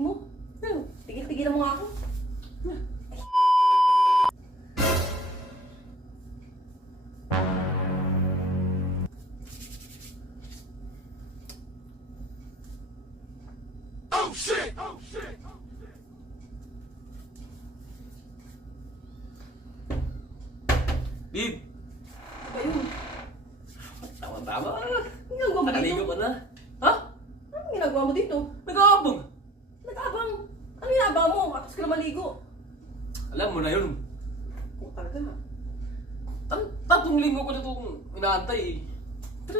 mo. Tigil-tigilan mo nga ako. Oh shit! Oh shit! Babe! Ayun. Tama-tama. Anong ginagawa mo Nakaligo dito? ka na. Ha? Anong ginagawa mo dito? Nag-aabang. Nag-abang. Ano yung abang mo? Atas ka na maligo. Alam mo na yun. Oo talaga. Tatlong linggo ko na itong inaantay eh. Pero,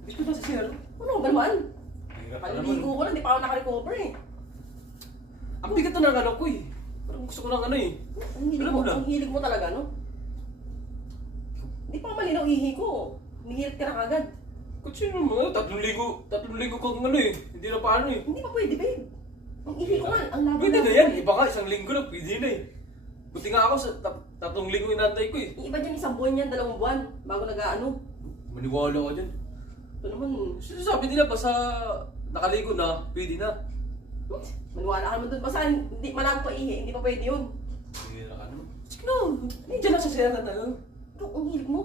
hindi ko na sa sir. Ano ba naman? Hirap ka Paliligo naman. ko lang, di pa ako nakarecover eh. Ang bigat na ng ano ko eh. Parang gusto ko lang ano eh. Alam mo na. Ang hilig mo talaga, no? Hindi pa malinaw ihi ko. Nihirit ka na kagad. Kutsi naman, tatlong linggo kang ano eh. Hindi na paano eh. Hindi pa pwede, babe. Ang ihi ko nga, ang labo Pwede na yan. Iba nga, isang linggo na, pwede na eh. Buti nga ako sa tatlong linggo inaantay ko eh. Yung iba dyan, isang buwan yan, 2 buwan. Bago nag-ano. Maniwala ka dyan. Ito naman, Sabi nila, basta nakaligo na, pwede na. maniwala ka naman dun. Basta hindi malabo pa ihi, hindi pa pwede yun. Hira ka naman. Sige na, nandiyan na sa sir na tayo. Ikaw, ang hilig mo.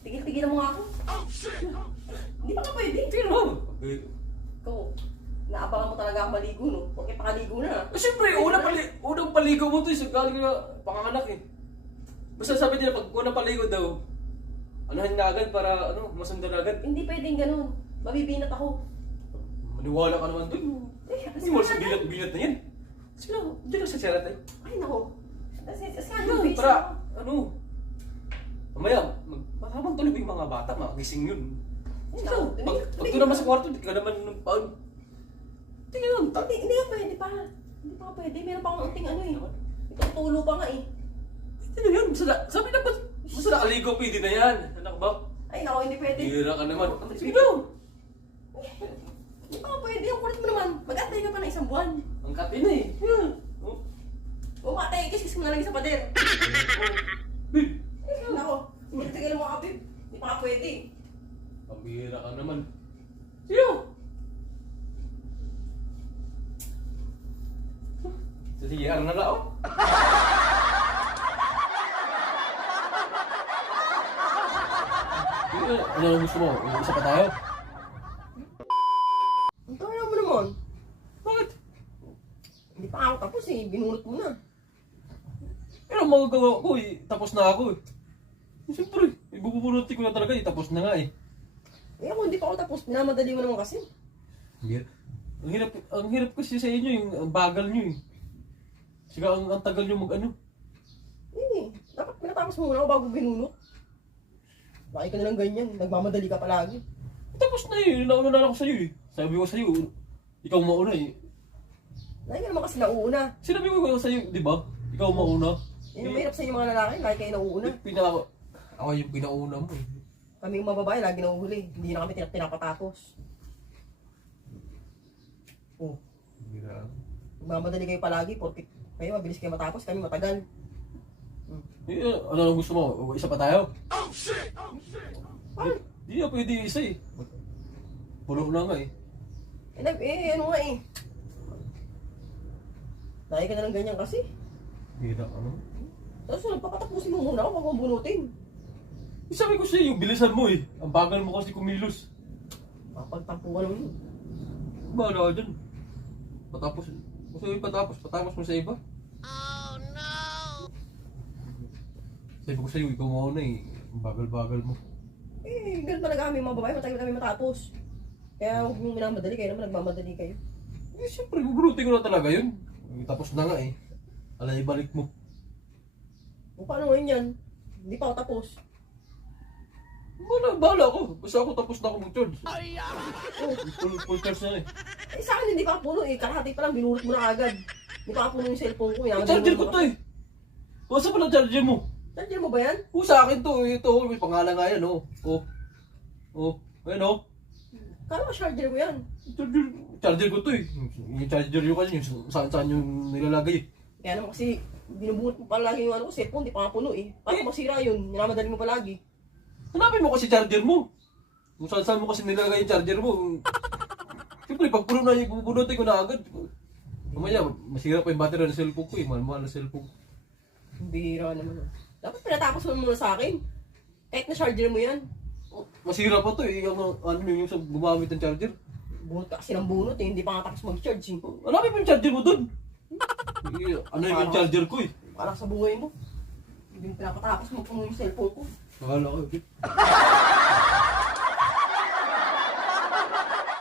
Tigil-tigilan mo nga ako. Oh shit! Hindi pa ka pwede. Pero, Ikaw, naabangan mo talaga ang maligo, no? Huwag kayo pakaligo na. siyempre, unang paligo mo to, galing ka panganganak eh. Basta sabi nila, pag unang paligo daw, anahin na agad para masundan agad. Hindi pwedeng ganun. Mabibinat ako. Maniwala ka naman doon. Hindi mo sa bilat na yan. Sige na, dyan na sa sir tayo. Ay, nako. Kasi Ano, para, mamaya, habang tulog yung mga bata, magising yun. Sige na, pag doon naman sa kwarto, di ka naman nung paon. Tingnan lang, Hindi nga pwede pa. Hindi pa pwede. Meron pa akong unting ano eh. Itong tulo pa nga eh. Tingnan yun, sabi na ba, basta nakaligo, pwede na yan. Anak ba? Ay, nako, hindi pwede. Hira ka naman. Sige na. Hindi pa pwede. Ang kulit mo naman. Mag-antay ka pa ng 1 buwan. Ang kati na eh. Yan. Oh. O matay, kiss mo na lang sa pader. Babe, Ay, nako. Tigil mo ka, babe. Hindi pa ka pwede. pambihira ka naman. Sige. Sige, na lang oh. Ano ang gusto mo? Isa pa tayo? Ang tayo mo naman. Bakit? Hindi pa ako tapos eh. Binunot mo na. Pero ang magagawa ko eh, tapos na ako eh. Siyempre, ibubunutin ko na talaga eh, tapos na nga eh. Eh ako hindi pa ako tapos. Minamadali mo naman kasi. Ang hirap kasi sa inyo yung ang bagal nyo eh. Siga ang tagal nyo mag-ano. Eh, dapat pinatapos mo muna ako bago binunot. Bakit ka na lang ganyan? Nagmamadali ka palagi. Tapos na eh, nauna na ako sa'yo eh. Sabi ko sa'yo, ikaw mauna eh. Lagi ka naman kasi nauuna. Sinabi ko sa'yo, di ba? Ikaw mauna. Yan ang mahirap sa inyo mga lalaki. Lagi kayo nauuna. Ako yung pinauna mo eh. Kami yung mababae, lagi nauhuli. Hindi na kami pinapatapos. Oh, nagmamadali kayo palagi. Porque kayo mabilis kayo matapos, kami matagal. Eh, ano ang gusto mo? Isa pa tayo? Oh shit! Oh shit! Ay, Di na pwede isa eh. Puno na nga eh. ano nga eh. Lagi ka na lang ganyan kasi. Hira ano? Tapos nagpapatapusin mo muna ako pag mabunutin. Sabi ko sa'yo, yung bilisan mo eh. Ang bagal mo kasi kumilos. Papagtampuan mo yun. Bahala ka dyan. Patapos. Gusto mo yung patapos mo sa iba. Oh no! Sabi ko sa'yo, ikaw mauna eh. Ang bagal-bagal mo. Eh, ganun talaga kami mga babae, matagal kami matapos. Kaya huwag yung minamadali kayo naman, nagmamadali kayo. Eh, siyempre, bubunutin ko na talaga yun. Tapos na nga eh. Alay, balik mo. O paano ngayon yan? Hindi pa ako tapos. Bahala ako. Basta ako tapos na ako mag-charge. Oh, Full charge na eh. eh sa akin hindi pa puno eh, kalahati pa lang, binurot mo na agad. Hindi pa puno yung cellphone ko. Yung charger ko to eh. Basta pala charger mo. Charger mo ba yan? Sa akin to. Ito, may pangalan nga yan oh. Ayan oh. Kala ko charger ko yan. Charger ko to eh. Yung charger yung kasi yung saan yung nilalagay eh. Kaya naman kasi binubunot mo palagi yung ano ko, cellphone, di pa nga puno eh. Paano masira yun? Minamadali mo palagi. Hanapin mo kasi charger mo. Kung saan mo kasi nilalagay yung charger mo. Siyempre, pag puno na yung bubunutin ko na agad. Mamaya, masira pa yung battery ng cellphone ko eh. Mahal-mahal na cellphone ko. Bira naman. Dapat pinatapos mo muna sa akin. Kahit na charger mo yan. Oh, masira pa to eh. Yung sa gumamit ng charger. Bunot ka kasi ng bunot eh. Hindi pa nga tapos mag-charge eh. Hanapin mo yung charger mo dun. Ano yung charger ko eh. Parang sa buhay mo. Hindi mo pinapatapos mo kung yung cellphone ko. Nakala ko eh.